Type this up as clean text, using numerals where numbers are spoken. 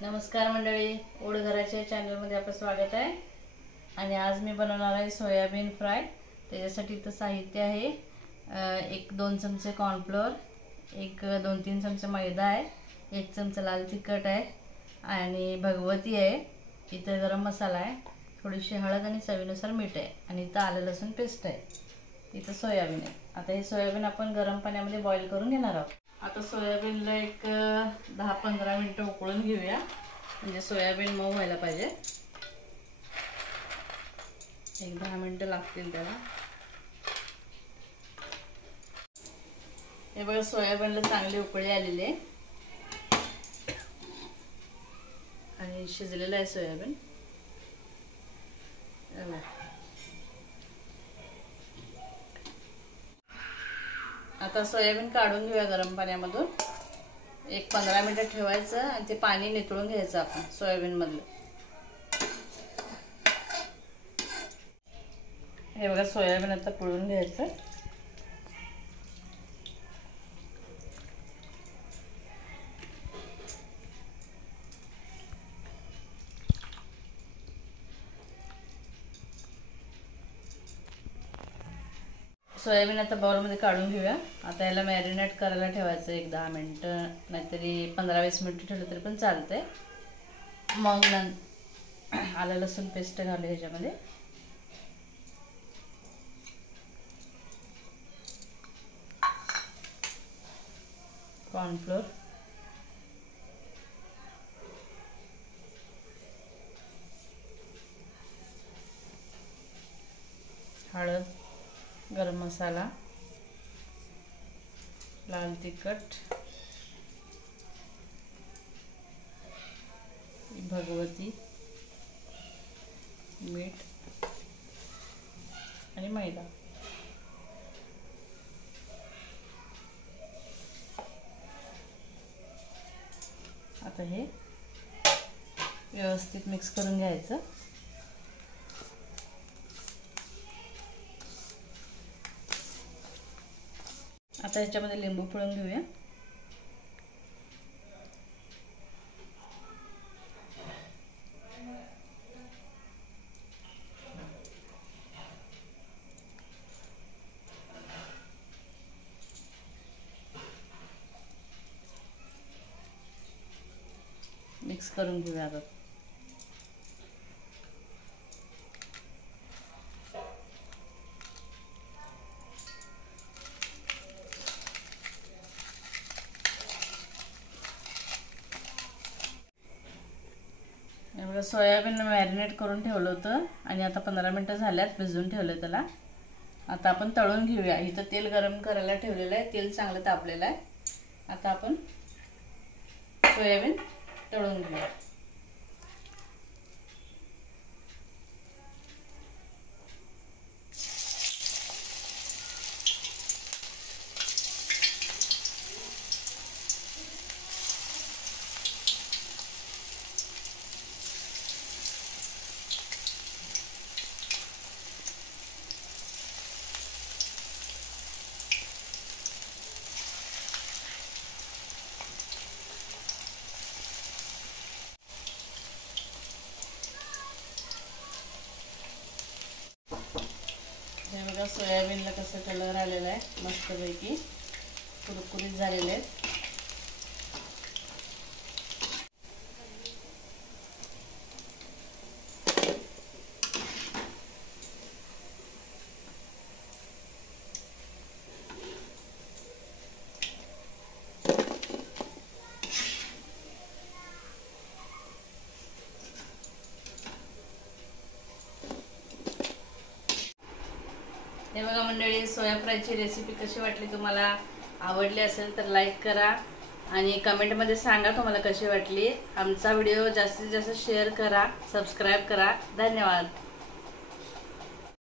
नमस्कार मंडळी, ओढ घराच्या चॅनलमध्ये आपलं स्वागत आहे। आणि आज मी बनवणार आहे सोयाबीन फ्राय। त्याच्यासाठी इथं साहित्य आहे 1-2 चमचे कॉर्नफ्लोअर, 1-2-3 चमचे मैदा आहे, 1 चमचा लाल तिखट आहे आणि भगवती आहे, इथं गरम मसाला आहे, थोडीशी हळद आणि चवीनुसार मीठ आहे आणि इथं आलं लसूण पेस्ट आहे, इथं सोयाबीन आहे। आता हे सोयाबीन आपण गरम पाण्यामध्ये बॉईल करून घेणार आहोत। आता सोयाबीनला एक 10-15 मिनिटं उकळून घेऊया, म्हणजे सोयाबीन मऊ व्हायला पाहिजे। एक 10 मिनिटं लागतील त्याला। हे बघा, सोयाबीनला चांगली उकळी आलेली आहे आणि शिजलेलं आहे सोयाबीन। आता सोयाबीन काढून घेऊया गरम पाण्यामधून। एक 15 मिनिटं ठेवायचं आणि ते पाणी निथळून घ्यायचं आपण सोयाबीन मधलं। हे बघा, सोयाबीन आता पिळून घ्यायचं। सोयाबीन आता बाउलमध्ये काढून घेऊया। आता याला मॅरिनेट करायला ठेवायचं एक 10 मिनिटं, नाहीतरी 15-20 मिनिटं ठेवलं तरी पण चालतंय। मग आलं लसूण पेस्ट घालू ह्याच्यामध्ये। कॉर्नफ्लोअर, हळद, गरम मसाला, लाल तिखट, भगवती, मीठ आणि मैदा। आता हे व्यवस्थित मिक्स करून घ्यायचं। आता ह्याच्यामध्ये लिंबू पिळून घेऊया। मिक्स करून घेऊया आता। सोयाबीन मॅरिनेट करून ठेवलं होतं आणि आता 15 मिनिटं झाल्यात भिजवून ठेवलं त्याला। आता आपण तळून घेऊया। इथं तेल गरम करायला ठेवलेलं आहे, तेल चांगलं तापलेलं आहे। आता आपण सोयाबीन तळून घेऊया। हे बघा, सोयाबीनला कसं कलर आलेला आहे, मस्तपैकी कुरकुरीत झालेले आहेत। हे बघा मंडळी, सोया फ्रायची रेसिपी कशी वाटली तुम्हाला? आवडली असेल तर लाईक करा आणि कमेंटमध्ये सांगा तुम्हाला कशी वाटली। आमचा व्हिडिओ जास्तीत जास्त शेअर करा, सबस्क्राईब करा। धन्यवाद।